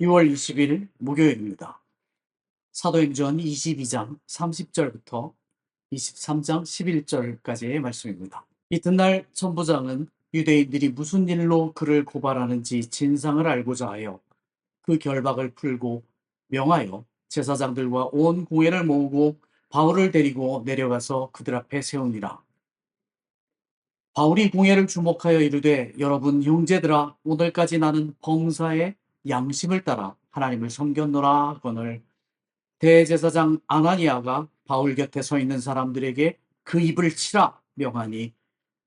2월 20일 목요일입니다. 사도행전 22장 30절부터 23장 11절까지의 말씀입니다. 이튿날 천부장은 유대인들이 무슨 일로 그를 고발하는지 진상을 알고자 하여 그 결박을 풀고 명하여 제사장들과 온 공회를 모으고 바울을 데리고 내려가서 그들 앞에 세우니라. 바울이 공회를 주목하여 이르되, 여러분 형제들아, 오늘까지 나는 범사의 양심을 따라 하나님을 섬겼노라 하거늘 대제사장 아나니아가 바울 곁에 서 있는 사람들에게 그 입을 치라 명하니,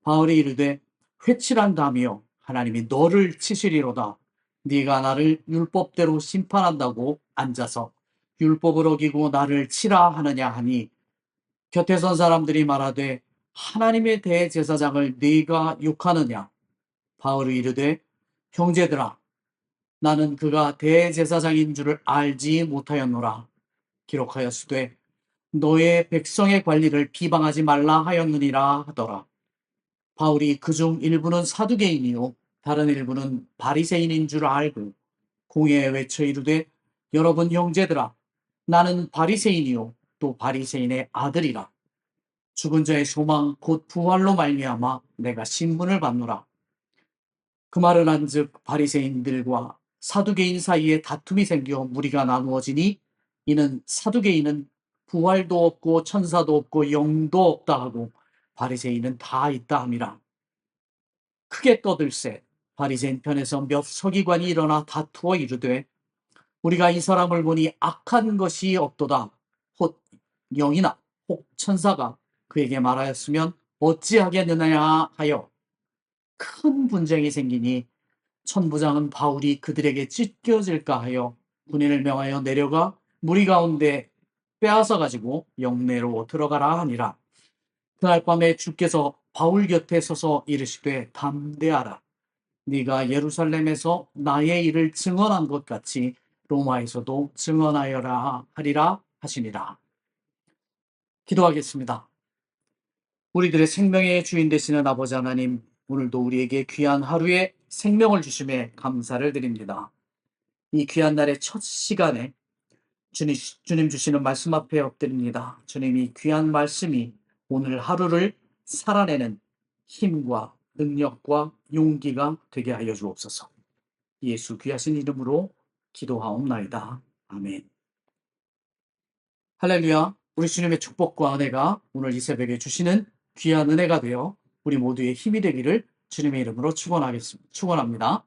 바울이 이르되, 회칠한다며 하나님이 너를 치시리로다. 네가 나를 율법대로 심판한다고 앉아서 율법을 어기고 나를 치라 하느냐 하니, 곁에 선 사람들이 말하되, 하나님의 대제사장을 네가 욕하느냐? 바울이 이르되, 형제들아, 나는 그가 대제사장인 줄을 알지 못하였노라. 기록하였으되 너의 백성의 관리를 비방하지 말라 하였느니라 하더라. 바울이 그중 일부는 사두개인이요 다른 일부는 바리새인인 줄 알고 공회에 외쳐 이르되, 여러분 형제들아, 나는 바리새인이요 또 바리새인의 아들이라. 죽은 자의 소망 곧 부활로 말미암아 내가 신분을 받노라. 그 말은 한즉 바리새인들과 사두개인 사이에 다툼이 생겨 무리가 나누어지니, 이는 사두개인은 부활도 없고 천사도 없고 영도 없다 하고 바리새인은 다 있다 함이라. 크게 떠들세 바리새인 편에서 몇 서기관이 일어나 다투어 이르되, 우리가 이 사람을 보니 악한 것이 없도다. 혹 영이나 혹 천사가 그에게 말하였으면 어찌하겠느냐 하여 큰 분쟁이 생기니, 천부장은 바울이 그들에게 찢겨질까 하여 군인을 명하여 내려가 무리 가운데 빼앗아 가지고 영내로 들어가라 하니라. 그날 밤에 주께서 바울 곁에 서서 이르시되, 담대하라. 네가 예루살렘에서 나의 일을 증언한 것 같이 로마에서도 증언하여라 하리라 하시니라. 기도하겠습니다. 우리들의 생명의 주인 되시는 아버지 하나님, 오늘도 우리에게 귀한 하루에 생명을 주심에 감사를 드립니다. 이 귀한 날의 첫 시간에 주님 주시는 말씀 앞에 엎드립니다. 주님, 이 귀한 말씀이 오늘 하루를 살아내는 힘과 능력과 용기가 되게 하여 주옵소서. 예수 귀하신 이름으로 기도하옵나이다. 아멘. 할렐루야. 우리 주님의 축복과 은혜가 오늘 이 새벽에 주시는 귀한 은혜가 되어 우리 모두의 힘이 되기를 주님의 이름으로 축원합니다.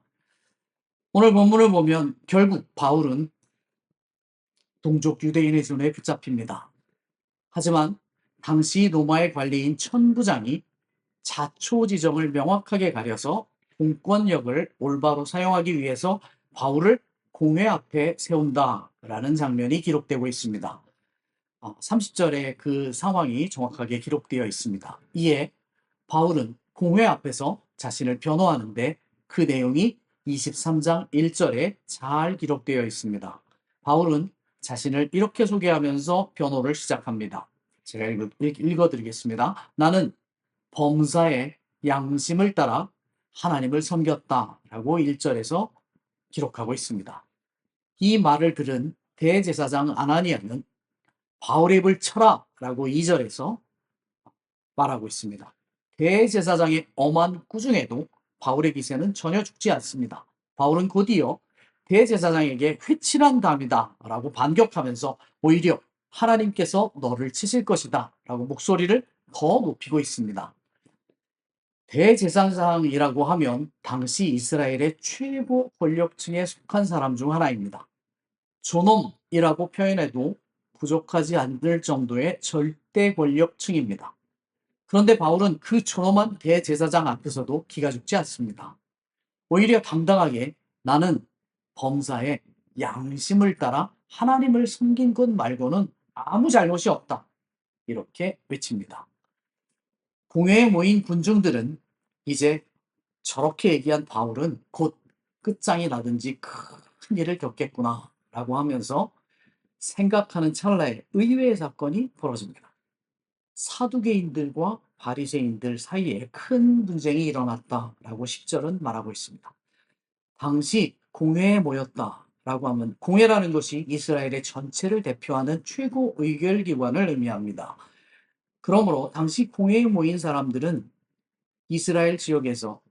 오늘 본문을 보면 결국 바울은 동족 유대인의 손에 붙잡힙니다. 하지만 당시 로마의 관리인 천부장이 자초지정을 명확하게 가려서 공권력을 올바로 사용하기 위해서 바울을 공회 앞에 세운다라는 장면이 기록되고 있습니다. 30절에 그 상황이 정확하게 기록되어 있습니다. 이에 바울은 공회 앞에서 자신을 변호하는데 그 내용이 23장 1절에 잘 기록되어 있습니다. 바울은 자신을 이렇게 소개하면서 변호를 시작합니다. 제가 읽어드리겠습니다. 나는 범사의 양심을 따라 하나님을 섬겼다라고 1절에서 기록하고 있습니다. 이 말을 들은 대제사장 아나니아는 바울의 입을 쳐라 라고 2절에서 말하고 있습니다. 대제사장의 엄한 꾸중에도 바울의 기세는 전혀 죽지 않습니다. 바울은 곧이어 대제사장에게 회칠한 담이다 라고 반격하면서 오히려 하나님께서 너를 치실 것이다 라고 목소리를 더 높이고 있습니다. 대제사장이라고 하면 당시 이스라엘의 최고 권력층에 속한 사람 중 하나입니다. 존엄이라고 표현해도 부족하지 않을 정도의 절대 권력층입니다. 그런데 바울은 그 존엄한 대제사장 앞에서도 기가 죽지 않습니다. 오히려 당당하게 나는 범사의 양심을 따라 하나님을 섬긴 것 말고는 아무 잘못이 없다, 이렇게 외칩니다. 공회에 모인 군중들은 이제 저렇게 얘기한 바울은 곧 끝장이 나든지 큰 일을 겪겠구나 라고 하면서 생각하는 찰나에 의외의 사건이 벌어집니다. 사두개인들과 바리새인들 사이에 큰 분쟁이 일어났다라고 10절은 말하고 있습니다. 당시 공회에 모였다 공회라고 하면 공회라는 것이 이스라엘의 전체를 대표하는 최고 의결기관을 의미합니다. 그러므로 당시 공회에 모인 사람들은 이스라엘 지역에서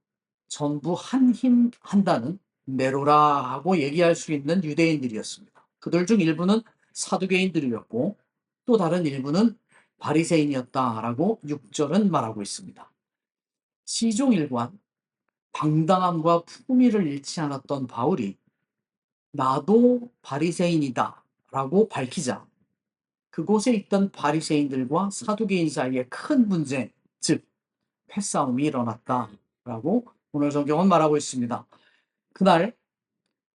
전부 한 힘 한다는 네로라하고 얘기할 수 있는 유대인들이었습니다. 그들 중 일부는 사두개인들이었고 또 다른 일부는 바리새인이었다라고 6절은 말하고 있습니다. 시종일관 당당함과 품위를 잃지 않았던 바울이 나도 바리새인이다라고 밝히자 그곳에 있던 바리새인들과 사두개인 사이에 큰 분쟁, 즉 패싸움이 일어났다라고 오늘 성경은 말하고 있습니다. 그날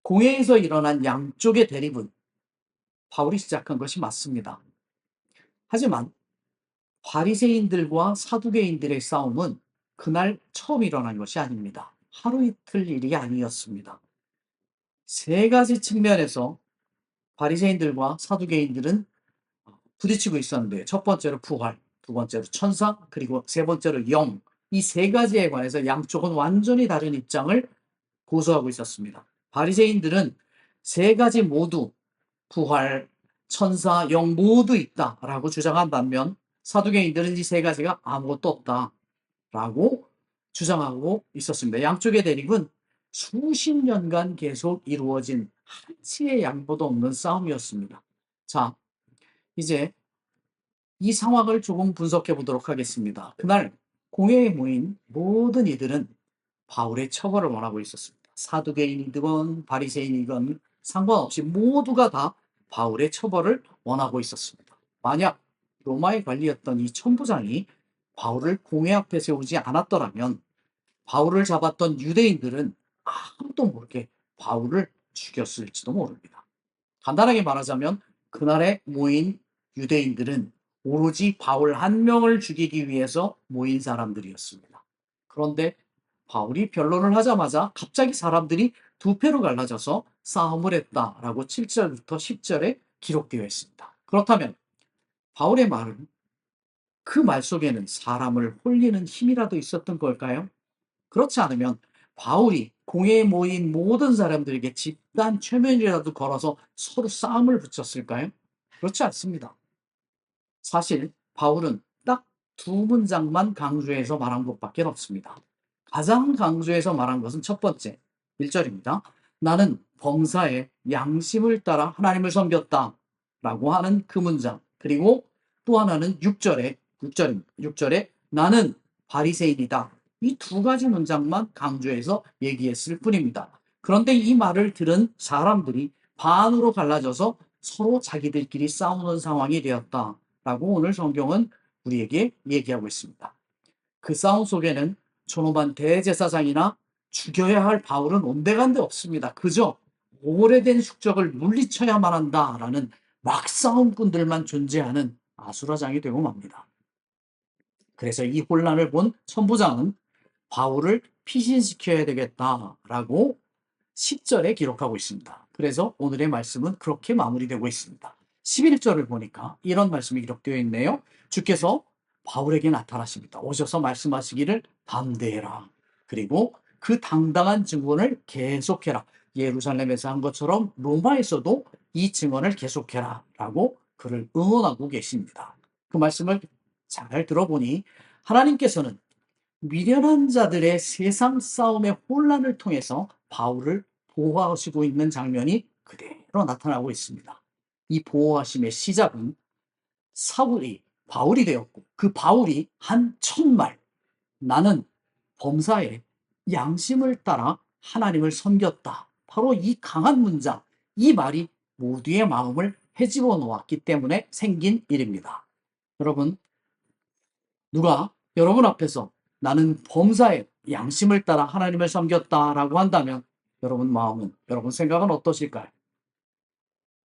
공회에서 일어난 양쪽의 대립은 바울이 시작한 것이 맞습니다. 하지만 바리새인들과 사두개인들의 싸움은 그날 처음 일어난 것이 아닙니다. 하루 이틀 일이 아니었습니다. 세 가지 측면에서 바리새인들과 사두개인들은 부딪히고 있었는데 첫 번째로 부활, 두 번째로 천사, 그리고 세 번째로 영. 이 세 가지에 관해서 양쪽은 완전히 다른 입장을 고수하고 있었습니다. 바리새인들은 세 가지 모두 부활, 천사, 영 모두 있다라고 주장한 반면 사두개인들은 이 세 가지가 아무것도 없다라고 주장하고 있었습니다. 양쪽의 대립은 수십 년간 계속 이루어진 한치의 양보도 없는 싸움이었습니다. 자, 이제 이 상황을 조금 분석해 보도록 하겠습니다. 그날 공회에 모인 모든 이들은 바울의 처벌을 원하고 있었습니다. 사두개인이건 바리새인이건 상관없이 모두가 다 바울의 처벌을 원하고 있었습니다. 만약 로마의 관리였던 이 천부장이 바울을 공회 앞에 세우지 않았더라면 바울을 잡았던 유대인들은 아무도 모르게 바울을 죽였을지도 모릅니다. 간단하게 말하자면 그날에 모인 유대인들은 오로지 바울 한 명을 죽이기 위해서 모인 사람들이었습니다. 그런데 바울이 변론을 하자마자 갑자기 사람들이 두 패로 갈라져서 싸움을 했다라고 7절부터 10절에 기록되어 있습니다. 그렇다면 바울의 말은 그 말 속에는 사람을 홀리는 힘이라도 있었던 걸까요? 그렇지 않으면 바울이 공회에 모인 모든 사람들에게 집단 최면이라도 걸어서 서로 싸움을 붙였을까요? 그렇지 않습니다. 사실 바울은 딱 두 문장만 강조해서 말한 것밖에 없습니다. 가장 강조해서 말한 것은 첫 번째, 1절입니다. 나는 범사에 양심을 따라 하나님을 섬겼다 라고 하는 그 문장. 그리고 또 하나는 6절에 나는 바리새인이다. 이 두 가지 문장만 강조해서 얘기했을 뿐입니다. 그런데 이 말을 들은 사람들이 반으로 갈라져서 서로 자기들끼리 싸우는 상황이 되었다라고 오늘 성경은 우리에게 얘기하고 있습니다. 그 싸움 속에는 존엄한 대제사장이나 죽여야 할 바울은 온데간데 없습니다. 그저 오래된 숙적을 물리쳐야만 한다라는 막싸움꾼들만 존재하는 아수라장이 되고 맙니다. 그래서 이 혼란을 본 천부장은 바울을 피신시켜야 되겠다라고 10절에 기록하고 있습니다. 그래서 오늘의 말씀은 그렇게 마무리되고 있습니다. 11절을 보니까 이런 말씀이 기록되어 있네요. 주께서 바울에게 나타나십니다. 오셔서 말씀하시기를 담대해라. 그리고 그 당당한 증언을 계속해라. 예루살렘에서 한 것처럼 로마에서도 이 증언을 계속해라 라고 그를 응원하고 계십니다. 그 말씀을 잘 들어보니 하나님께서는 미련한 자들의 세상 싸움의 혼란을 통해서 바울을 보호하시고 있는 장면이 그대로 나타나고 있습니다. 이 보호하심의 시작은 사울이 바울이 되었고 그 바울이 한 첫말 나는 범사에 양심을 따라 하나님을 섬겼다. 바로 이 강한 문장, 이 말이 모두의 마음을 헤집어 놓았기 때문에 생긴 일입니다. 여러분, 누가 여러분 앞에서 나는 범사에 양심을 따라 하나님을 섬겼다라고 한다면 여러분 마음은, 여러분 생각은 어떠실까요?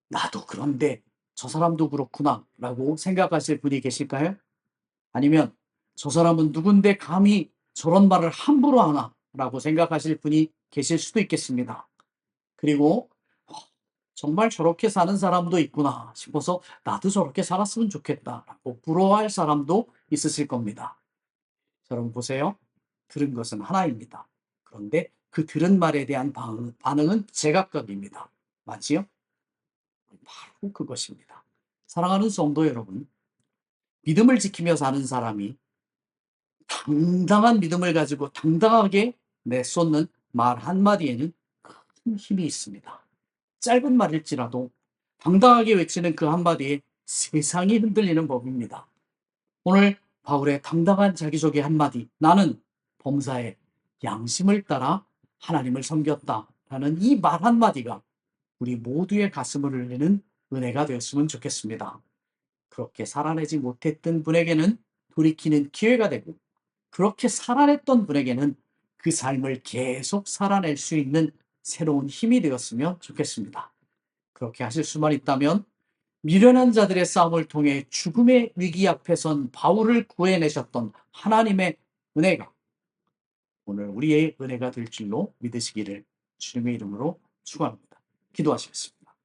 나도 그런데 저 사람도 그렇구나 라고 생각하실 분이 계실까요? 아니면 저 사람은 누군데 감히 저런 말을 함부로 하나 라고 생각하실 분이 계실 수도 있겠습니다. 그리고 정말 저렇게 사는 사람도 있구나 싶어서 나도 저렇게 살았으면 좋겠다라고 부러워할 사람도 있으실 겁니다. 여러분 보세요. 들은 것은 하나입니다. 그런데 그 들은 말에 대한 반응은 제각각입니다. 맞지요? 바로 그것입니다. 사랑하는 성도 여러분, 믿음을 지키며 사는 사람이 당당한 믿음을 가지고 당당하게 내쏟는 말 한마디에는 큰 힘이 있습니다. 짧은 말일지라도 당당하게 외치는 그 한마디에 세상이 흔들리는 법입니다. 오늘 바울의 당당한 자기소개 한마디, 나는 범사에 양심을 따라 하나님을 섬겼다라는 이 말 한마디가 우리 모두의 가슴을 울리는 은혜가 되었으면 좋겠습니다. 그렇게 살아내지 못했던 분에게는 돌이키는 기회가 되고, 그렇게 살아냈던 분에게는 그 삶을 계속 살아낼 수 있는 새로운 힘이 되었으면 좋겠습니다. 그렇게 하실 수만 있다면 미련한 자들의 싸움을 통해 죽음의 위기 앞에 선 바울을 구해내셨던 하나님의 은혜가 오늘 우리의 은혜가 될 줄로 믿으시기를 주님의 이름으로 축원합니다. 기도하시겠습니다.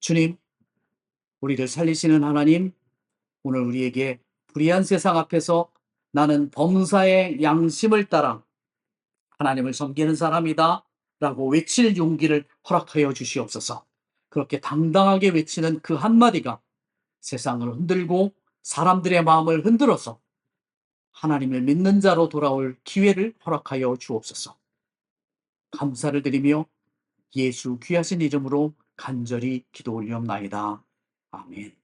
주님, 우리를 살리시는 하나님, 오늘 우리에게 불의한 세상 앞에서 나는 범사의 양심을 따라 하나님을 섬기는 사람이다 라고 외칠 용기를 허락하여 주시옵소서. 그렇게 당당하게 외치는 그 한마디가 세상을 흔들고 사람들의 마음을 흔들어서 하나님을 믿는 자로 돌아올 기회를 허락하여 주옵소서. 감사를 드리며 예수 귀하신 이름으로 간절히 기도 올리옵나이다. 아멘.